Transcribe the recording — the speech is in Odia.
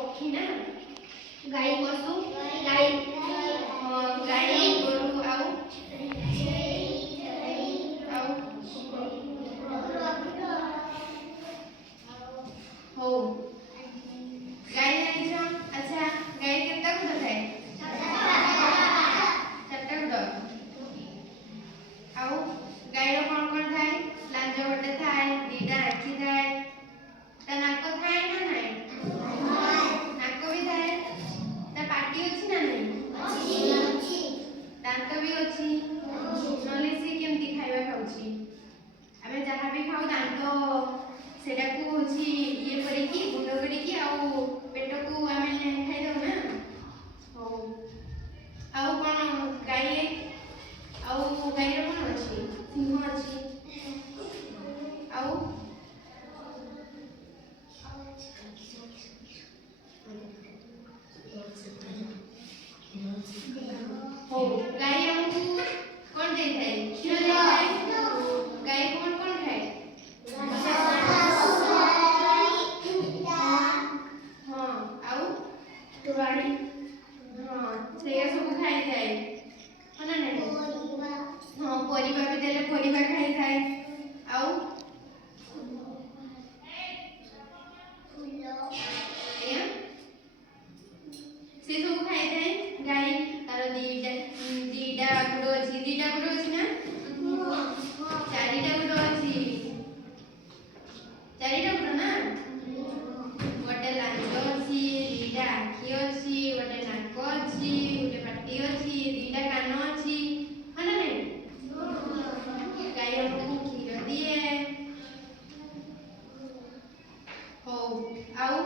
ପକ୍ଷୀ ନା ଗାଈ ପଶୁ ଗାଈ ଗାଈ ଗୋରୁ ଆଉ ହଉ ଗାଈ ଜାଣିଛ ଆଚ୍ଛା ଗାଈ କେତେଟା ଗୋଡ଼ ଥାଏ? ଚାରିଟା ଗୋଡ଼। ଆଉ ଗାଈର କ'ଣ କ'ଣ ଥାଏ? ଲାଞ୍ଜ ଗୋଟେ ଥାଏ, ଦିଟା ଆଖି ଥାଏ, ତା ନାକ ଥାଏ ନା ନାହିଁ? ନାକ ବି ଥାଏ। ତା ପାଟି ଅଛି ନା ନାହିଁ? ଦାନ୍ତ ବି ଅଛି। ନହେଲେ ସେ କେମିତି ଖାଇବା ଖାଉଛି? ଆମେ ଯାହା ବି ଖାଉ ଦାନ୍ତ ସେଟାକୁ ହଉଛି ଇଏ କରିକି ଗୁଣ୍ଡ କରିକି ଆଉ ପେଟକୁ ଆମେ ଖାଇଦଉ ନା। ହଉ ଆଉ କ'ଣ ଗାଈ ଆଉ ଗାଈର କ'ଣ ଅଛି? ସିଂହ ଅଛି। ଆଉ ହଉ ଗାଈ ଆମକୁ କ'ଣ ଦେଇଥାଏ? କ୍ଷୀର ଦେଇଥାଏ। ଗାଈ କ'ଣ କ'ଣ ଖାଏ? ହଁ ଆଉ ତୋରାଣି ହଁ ସେଇଆ ସବୁ ଖାଇଥାଏ ହଁ ନା ନାହିଁ? ହଁ ପରିବା ବି ଦେଲେ ପରିବା ଖାଇଥାଏ। ଆଉ ଆଜ୍ଞା ସେ ସବୁ ଖାଇଥାଏ। ଗାଈ ତାର ଦିଟା ଗୋଡ଼ ଅଛି। ଦିଟା ଗୋଡ଼ ଅଛି ନା? ଚାରିଟା ଗୋଡ଼ ଅଛି। ଚାରିଟା ଗୋଡ଼ ନା? ଗୋଟେ ଲାଞ୍ଜ ଅଛି, ଦିଟା ଆଖି ଅଛି, ଗୋଟେ ନାକ ଅଛି, ଗୋଟେ ପାଟି ଅଛି, ଦିଟା କାନ ଅଛି ହଁ ନା ନାହିଁ? ଗାଈ ଆମକୁ କ୍ଷୀର ଦିଏ। ହଉ ଆଉ